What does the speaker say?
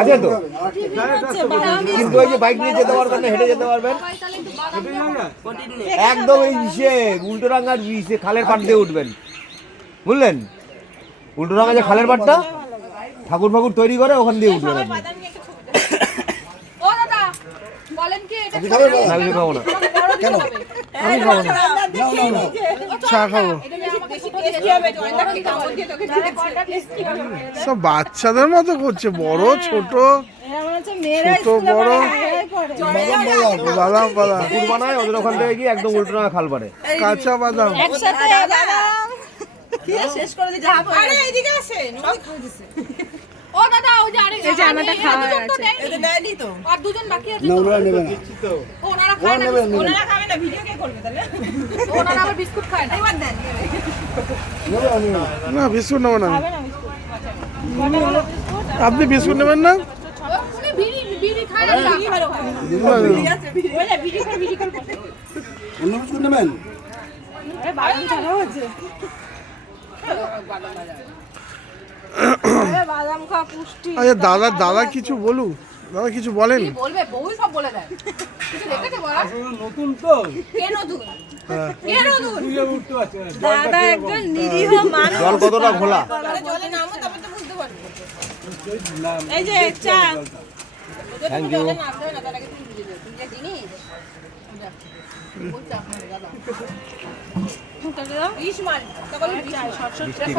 আছে তো, কিন্তু ওই যে বাইক নিয়ে যেতে পারবেন না, হেঁটে যেতে পারবেন একদম। এই উল্টোডাঙ্গার খালের পাড় দিয়ে উঠবেন, বুঝলেন? উল্টোডাঙ্গা যে খালের পাড়টা ঠাকুর ফাকুর তৈরি করে, ওখান দিয়ে উঠবেন আপনি। আমি খাবো না। কেন? আমি খাবো না, চা খাবো। সব বাচ্চাদের মতো করছে, বড় ছোট ছোট বড় বাদাম বাদাম ঠাকুর বানায় ওদের ওখান থেকে গিয়ে একদম উল্টোডাঙ্গা খাল পাড়ে। কাঁচা বাদাম। শেষ করে দিতে হবে। আরে এইদিকে আসেন। ও দাদা, ওই যে আরেক এই যে আনাটা খাওয়া আছে, এটা নেয়নি তো। আর দুজন বাকি আছে না, তো। ওনারা নেবে না। ওনারা খায় না, ওনারা খাবে না, ভিডিও কে করবে তাহলে? ওনারা আবার বিস্কুট খায় না। এবার দেন। না বিস্কুট নেবেন না, আপনি বিস্কুট নেবেন না? উনি বিড়ি খায় না। ভিডিও করে। অন্য বিস্কুট নেবেন? আরে বাদাম চালাও আছে। বাদাম খা পুষ্টি। আচ্ছা দাদা কিছু বলুক, দাদা কিছু বলেন। কি বলবে? বউই সব বলে দেয়। কিছু দেখেছে বলা? নতুন তো কেন দুধ? হ্যাঁ কেন দুধ? তুইও উঠতে পারছিস না। দাদা একজন নিরীহ মানুষ। জল কতটা ঘোলা? আরে জলে নামো তবে তো বুঝতে পারবে। এই যে চা। Thank you. না তার আগে তুমি বুঝে যাও। তুমি যে জিনিস বলতে আপনার দাদা। ইসমাইল তখন বৃষ্টি